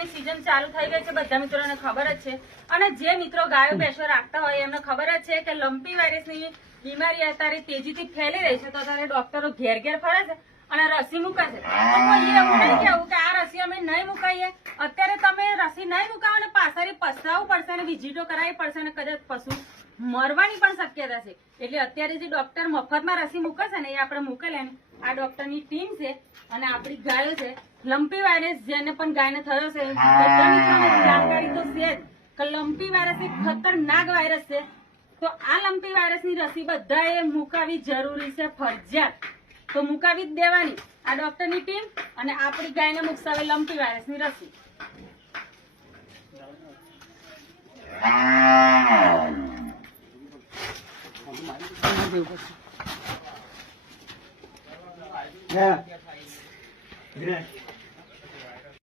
ઉનાળાની સિઝન ચાલુ થઈ ગઈ છે, બધા મિત્રોને ખબર જ છે. અને જે મિત્રો ગાયો ભેંસો રાખતા હોય, એમને ખબર જ છે કે લંપી વાયરસની બીમારી અત્યારે તેજીથી ફેલી રહી છે, તો અત્યારે ડોક્ટરો ઘેર ઘેર ફરે છે અને રસી મૂકે છે. એવું નહીં કહેવું કે આ રસી અમે નહીં મુકાઈએ. અત્યારે તમે રસી નહીં મુકાવો ને પાછળ પસરાવું પડશે અને વિઝિટો કરાવી પડશે અને કદાચ પશુ મરવાની પણ શક્યતા છે. એટલે અત્યારે જે ડોક્ટર મફતમાં રસી મૂકે છે ને એ આપણે મૂકેલા આ ડોક્ટરની ટીમ છે અને આપણી ગાયો છે. લંપી વાયરસ જેને પણ ગાયને થયો છે. જાણકારી તો છે જ કે લંપી વાયરસ એક ખતરનાક વાયરસ છે. તો આ લંપી વાયરસની રસી બધાએ મુકાવી જરૂરી છે ફરજિયાત. તો મુકાવી જ દેવાની. આ ડોક્ટરની ટીમ અને આપણી ગાયને મુકસાવે લંપી વાયરસની રસી. Yeah. Yeah.